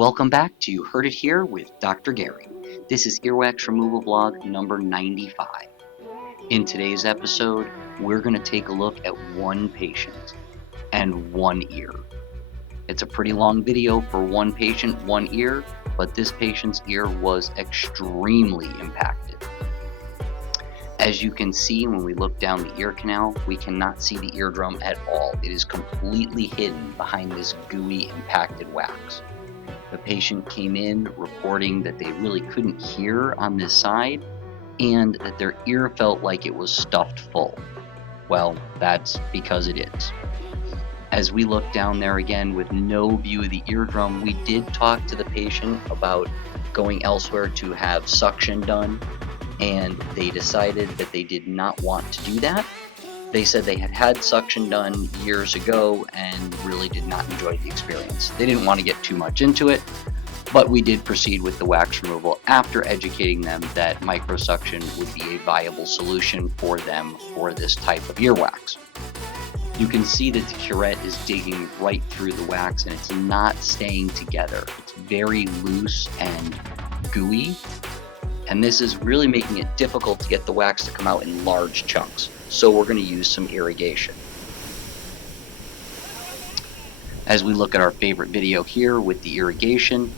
Welcome back to You Heard It Here with Dr. Gary. This is Earwax Removal Vlog number 95. In today's episode, we're going to take a look at one patient and one ear. It's a pretty long video for one patient, one ear, but this patient's ear was extremely impacted. As you can see when we look down the ear canal, we cannot see the eardrum at all. It is completely hidden behind this gooey impacted wax. The patient came in reporting that they really couldn't hear on this side and that their ear felt like it was stuffed full. Well, that's because it is. As we look down there again with no view of the eardrum, we did talk to the patient about going elsewhere to have suction done, and they decided that they did not want to do that. They said they had had suction done years ago and really did not enjoy the experience. They didn't want to get too much into it, but we did proceed with the wax removal after educating them that microsuction would be a viable solution for them for this type of earwax. You can see that the curette is digging right through the wax and it's not staying together. It's very loose and gooey, and this is really making it difficult to get the wax to come out in large chunks. So we're going to use some irrigation. As we look at our favorite video here with the irrigation,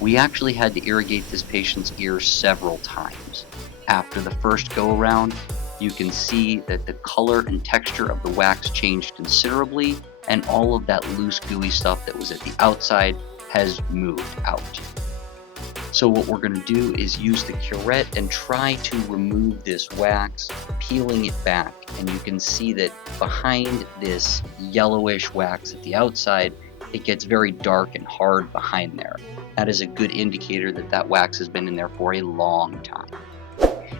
we actually had to irrigate this patient's ear several times. After the first go around, you can see that the color and texture of the wax changed considerably, and all of that loose gooey stuff that was at the outside has moved out. So what we're going to do is use the curette and try to remove this wax, peeling it back, and you can see that behind this yellowish wax at the outside, it gets very dark and hard behind there. That is a good indicator that that wax has been in there for a long time.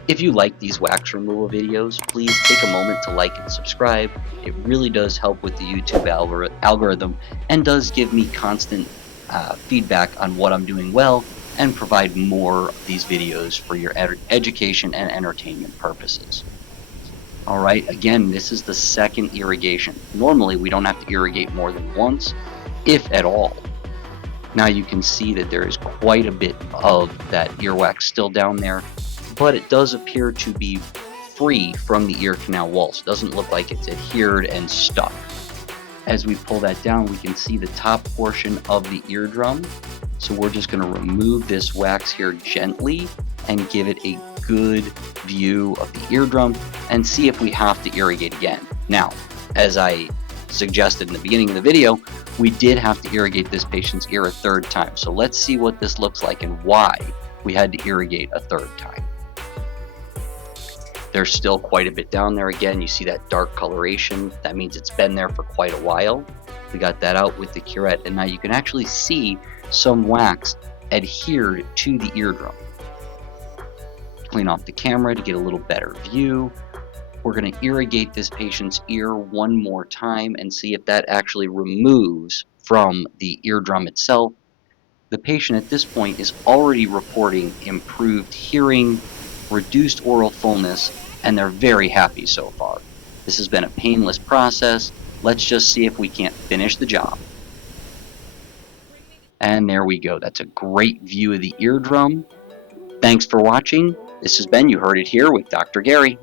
If you like these wax removal videos, please take a moment to like and subscribe. It really does help with the YouTube algorithm and does give me constant feedback on what I'm doing well, and provide more of these videos for your education and entertainment purposes. Alright, again, this is the second irrigation. Normally we don't have to irrigate more than once, if at all. Now you can see that there is quite a bit of that earwax still down there, but it does appear to be free from the ear canal walls. It doesn't look like it's adhered and stuck. As we pull that down, we can see the top portion of the eardrum. So we're just going to remove this wax here gently and give it a good view of the eardrum and see if we have to irrigate again. Now, as I suggested in the beginning of the video, we did have to irrigate this patient's ear a third time. So let's see what this looks like and why we had to irrigate a third time. There's still quite a bit down there. Again, you see that dark coloration. That means it's been there for quite a while. We got that out with the curette, and now you can actually see some wax adhered to the eardrum. Clean off the camera to get a little better view. We're going to irrigate this patient's ear one more time and see if that actually removes from the eardrum itself. The patient at this point is already reporting improved hearing, reduced oral fullness, and they're very happy so far. This has been a painless process. Let's just see if we can't finish the job. And there we go. That's a great view of the eardrum. Thanks for watching. This has been You Heard It Here with Dr. Gary.